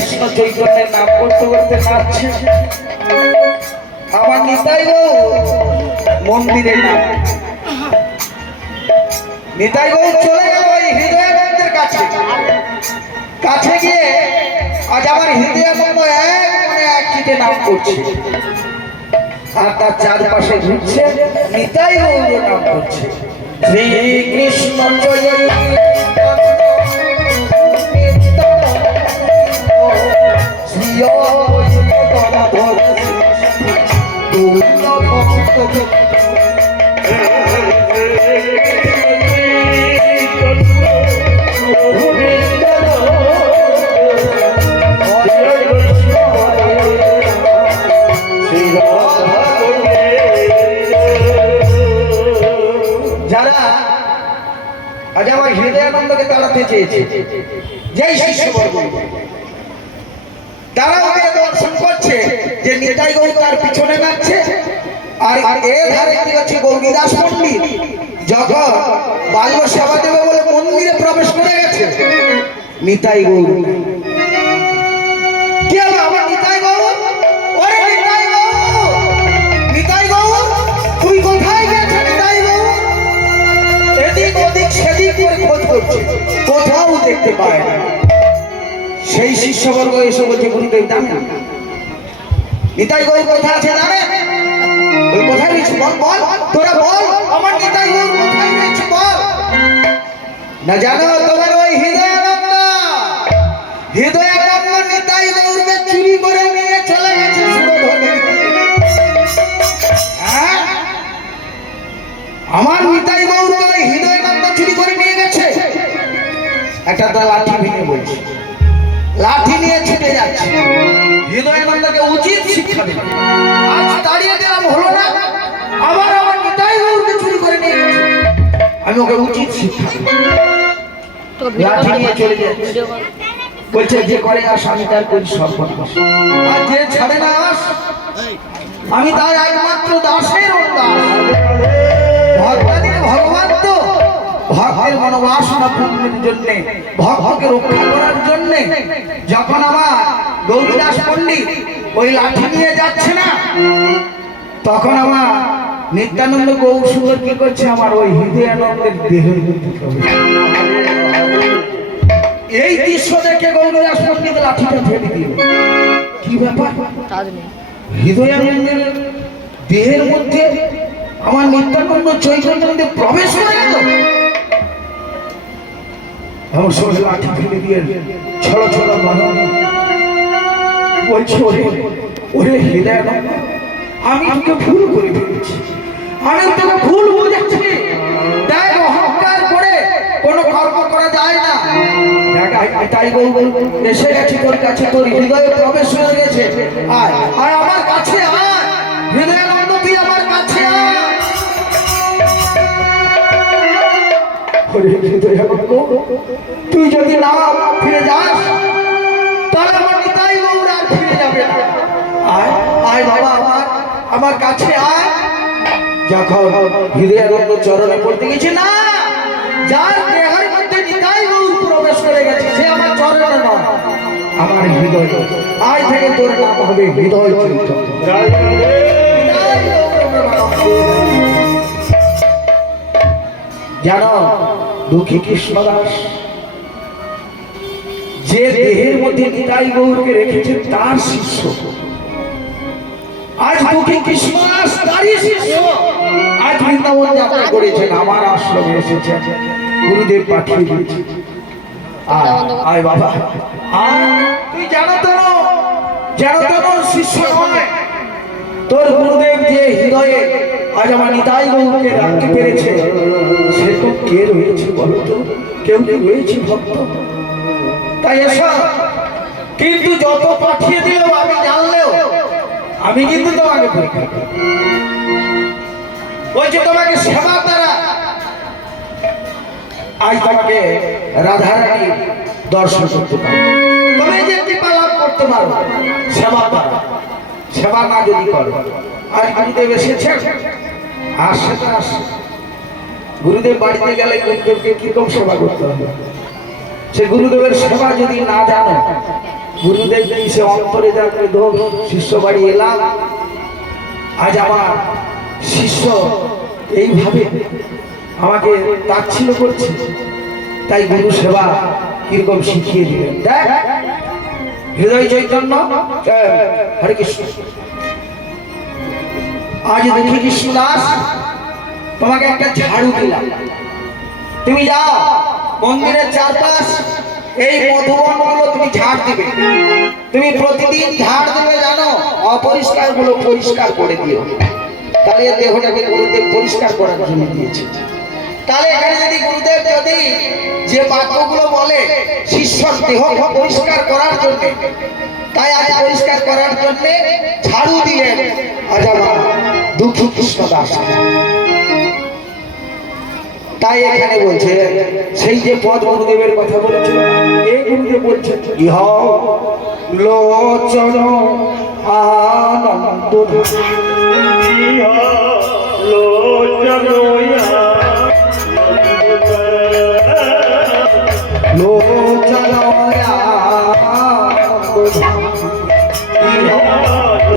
কৃষ্ণ চৈতন্যের নাম করতে করতে নাচছে। আমার নিতাই গো মন্দিরে না, নিতাই গো চলে গেল ওই হৃদয়ানন্দের কাছে। কাছে গিয়ে আজ আমার হৃদয়ানন্দ এক মনে এক চিঠে নাম করছে, আর তার চারপাশে ঘুরছে নিতাই গৌর নাম করছে। শ্রী কৃষ্ণ যারা আজ আমার হৃদয়ানন্দকে তাড়াতে চেয়েছে, যেই শিষ্যবর্গ তারা ওকে দর্শন করছে যে নিতাই গৌর তার পিছনে নাচছে, আর এর ধারে কি হচ্ছে গৌরীদাস পণ্ডিত যখন বাল্য সেবা দেবে বলে মন্দিরে প্রবেশ করে গেছে। নিতাই গৌর কি হলো আমার নিতাই গৌর? ওরে নিতাই গৌর, নিতাই গৌর তুই কোথায় গেছে? নিতাই গৌর এদিক ওদিক সেদিক করে খোঁজ করছে, কোথাও দেখতে পায় না। সেই শিষ্যবর্গ এসে বলছে গুরুদেব জানেন নিতাই গৌর কোথায় আছে? জানেন ওই কোথায় রয়েছে? বল বল, তোরা বল আমার নিতাই গৌর কোথায় রয়েছে বল। না জানো তোমার ওই হৃদয়ানন্দ নিতাই গৌরকে চুরি করে নিয়ে চলে গেছে সুরধনী। হ্যাঁ আমার নিতাই গৌরকে ওই হৃদয়ানন্দ চুরি করে নিয়ে গেছে। একটা তার লাঠি ভেঙে বলছে, লাঠি নিয়ে ছুটে যাচ্ছে। হৃদয়ানন্দকে উচিত শিক্ষা দিল, আজ দাঁড়িয়ে দিলাম হলো না, আবার আমার নিতাই গৌরকে চুরি করে নিয়ে গেছে, আমি ওকে উচিত শিক্ষা দিল। লাঠি নিয়ে চলে যাচ্ছে, বলছে যে করে আস আমি তার করি সর্বনাশ, আর যে ছাড়ে না আস আমি তার একমাত্র দাসের দাস। ভগবান তো ভক্তের মনোবাসনা পূরণের জন্য, ভক্তকে রক্ষা করার জন্য যখন আমার গৌরীদাস পণ্ডিত ওই লাঠি নিয়ে যাচ্ছে না, তখন আমার নিত্যানন্দ গৌর সুন্দর কি করছে আমার ওই হৃদয়ানন্দের দেহের মধ্যে প্রবেশ। এই দৃশ্য দেখে গৌরীদাস পণ্ডিত লাঠিটা ফেলে দিল। কি ব্যাপার? হৃদয়ানন্দের দেহের মধ্যে আমার নিত্যানন্দ চৈতন্যের প্রবেশ হয়ে গেল। আমার সঙ্গে লাঠি ফেলে দিয়ে ছড়া ছড়া বলছি ওরে হৃদয়ানন্দ আমি তোকে ভুল করে ফেলেছি, আমি তোকে ভুল বুঝেছি। দেখ অহংকার করে কোনো কর্ম করা যায় না। তাই বলবো এসে গেছি তোর কাছে, তোর হৃদয়ে প্রবেশ হয়ে গেছে, আয় আর আমার কাছে আয় হৃদয়ানন্দ, তুই আমার কাছে আয়। তুই যদি না ফিরে যাস তাহলে আমার নিতাই গৌর আর ফিরে যাবে না। আয় আয় বাবা আমার কাছে আয়। যখন হৃদয়ানন্দ চরণে পড়তে গেছে, না যার দেহের মধ্যে নিতাই গৌর প্রবেশ করে গেছে সে আমার চরণে নয়, আমার হৃদয়। আজ থেকে তোর নাম হবে হৃদয় চৈতন্য। জানো দুঃখী কৃষ্ণদাস যে দেহের মধ্যে নিতাই গৌরকে রেখেছে তার শিষ্য, আজ দুঃখী কৃষ্ণদাস তারই শিষ্য। আজ বৃন্দাবন যাত্রা করেছেন, আমার আশ্রমে এসেছে, গুরুদেব পাঠিয়ে দিয়েছে। আয় বাবা তুই জানো তো শিষ্য নয়, তোর গুরুদেব যে হৃদয়ে আজ আমার নিতাই গৌরকে রাখতে পেরেছে সে তো কে রয়েছে বলতো? কেউ কি রয়েছে ভক্ত? তাই এসব কিন্তু যত পাঠিয়ে দিলেও আমি জানলেও আমি কিন্তু তোমাকে পরীক্ষা বলছি, তোমাকে সেবা দ্বারা আজ তোমাকে রাধারানী দর্শন করতে পারো, তুমি যে কৃপা লাভ করতে পারো সেবা দ্বারা। সেবা না যদি করো, আজ গুরুদেব এসেছেন, আসে তো আসে, গুরুদেব বাড়িতে গেলে গুরুদেবকে কিরকম সেবা করতে হবে, সে গুরুদেবের সেবা যদি না জানো গুরুদেব সে অন্তরে যাকে শিষ্য বাড়ি এলাম, আজ আমার শিষ্য এইভাবে আমাকে তাচ্ছিল্য করছে, তাই গুরু সেবা কিরকম শিখিয়ে দিলেন। দেখ হৃদয় চৈতন্য, হরে কৃষ্ণ। আজ দেখি কৃষ্ণদাস তোমাকে একটা ঝাড়ু দিলাম, তুমি যাও মন্দিরের চারপাশ এই মধুবনগুলো তুমি ঝাড় দিবে। তুমি প্রতিদিন ঝাড় দেবে, জানো অপরিষ্কার গুলো পরিষ্কার করে দিও। তাহলে দেহটাকে গুরুদেব পরিষ্কার করার জন্য দিয়েছে। তাহলে এখানে যদি গুরুদেব যদি যে বাক্যগুলো বলে শিষ্যর দেহ পরিষ্কার করার জন্য, তাই আজ পরিষ্কার করার জন্য ঝাড়ু দিলেন আজ আমার দুঃখী কৃষ্ণদাস। তাই এখানে বলছে সেই যে পদ গুরুদেবের কথা বলেছিল, এই গুরুদেব বলছেন ইহ লোচন আনন্দ লোচন লোচন